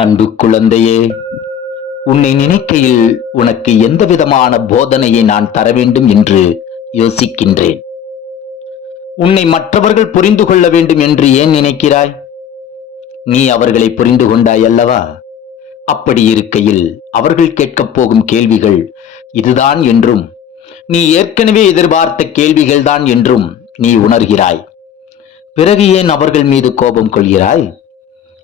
அன்பு குழந்தையே, உன்னை நினைக்கையில் உனக்கு எந்த விதமான போதனையை நான் தர வேண்டும் என்று யோசிக்கின்றேன். உன்னை மற்றவர்கள் புரிந்து கொள்ள வேண்டும் என்று ஏன் நினைக்கிறாய்? நீ அவர்களை புரிந்து கொண்டாய் அல்லவா? அப்படி இருக்கையில் அவர்கள் கேட்கப் போகும் கேள்விகள் இதுதான் என்றும், நீ ஏற்கனவே எதிர்பார்த்த கேள்விகள்தான் என்றும் நீ உணர்கிறாய். பிறகு ஏன் அவர்கள் மீது கோபம் கொள்கிறாய்?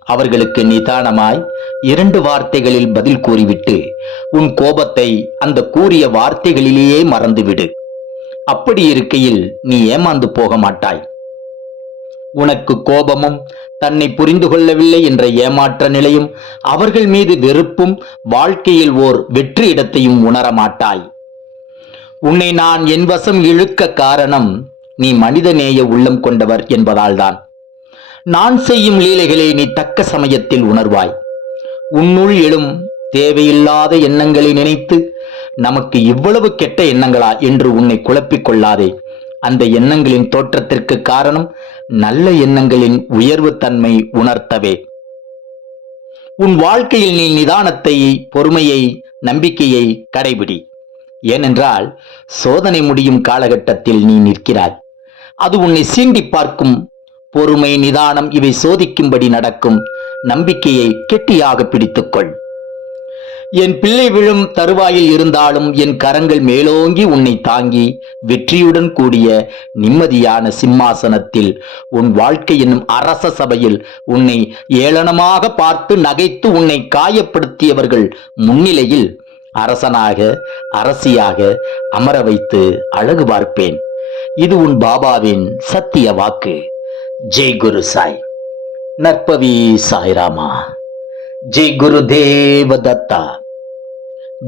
அவர்களுக்கு நிதானமாய் 2 வார்த்தைகளில் பதில் கூறிவிட்டு உன் கோபத்தை அந்த கூறிய வார்த்தைகளிலேயே மறந்துவிடு. அப்படி இருக்கையில் நீ ஏமாந்து போக மாட்டாய். உனக்கு கோபமும், தன்னை புரிந்து கொள்ளவில்லை என்ற ஏமாற்ற நிலையும், அவர்கள் மீது வெறுப்பும் வாழ்க்கையில் ஓர் வெற்றி இடத்தையும் உணர மாட்டாய். உன்னை நான் என் வசம் இழுக்க காரணம் நீ மனிதநேய உள்ளம் கொண்டவர் என்பதால்தான். நான் செய்யும் லீலைகளை நீ தக்க சமயத்தில் உணர்வாய். உன்னுள் எழும் தேவையில்லாத எண்ணங்களை நினைத்து நமக்கு இவ்வளவு கெட்ட எண்ணங்களா என்று உன்னை குழப்பிக் கொள்ளாதே. அந்த எண்ணங்களின் தோற்றத்திற்கு காரணம் நல்ல எண்ணங்களின் உயர்வு தன்மை உணர்த்தவே. உன் வாழ்க்கையில் நீ நிதானத்தை, பொறுமையை, நம்பிக்கையை கடைபிடி. ஏனென்றால் சோதனை முடியும் காலகட்டத்தில் நீ நிற்கிறாய். அது உன்னை சீண்டி பார்க்கும். பொறுமை, நிதானம் இவை சோதிக்கும்படி நடக்கும். நம்பிக்கையை கெட்டியாக பிடித்துக்கொள். என் பிள்ளை விழும் தருவாயில் இருந்தாலும் என் கரங்கள் மேலோங்கி உன்னை தாங்கி வெற்றியுடன் கூடிய நிம்மதியான சிம்மாசனத்தில் உன் வாழ்க்கை என்னும் அரச சபையில் உன்னை ஏளனமாக பார்த்து நகைத்து உன்னை காயப்படுத்தியவர்கள் முன்னிலையில் அரசனாக, அரசியாக அமர வைத்து அழகு பார்ப்பேன். இது உன் பாபாவின் சத்திய வாக்கு. ஜெய் குரு சாய். நற்பவி சாய்ராமா. ஜெய் குரு தேவ தத்தா.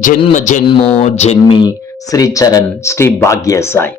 ஜென்ம ஜென்மோ ஜென்மி. ஸ்ரீ சரண் ஸ்ரீ பாக்ய சாய்.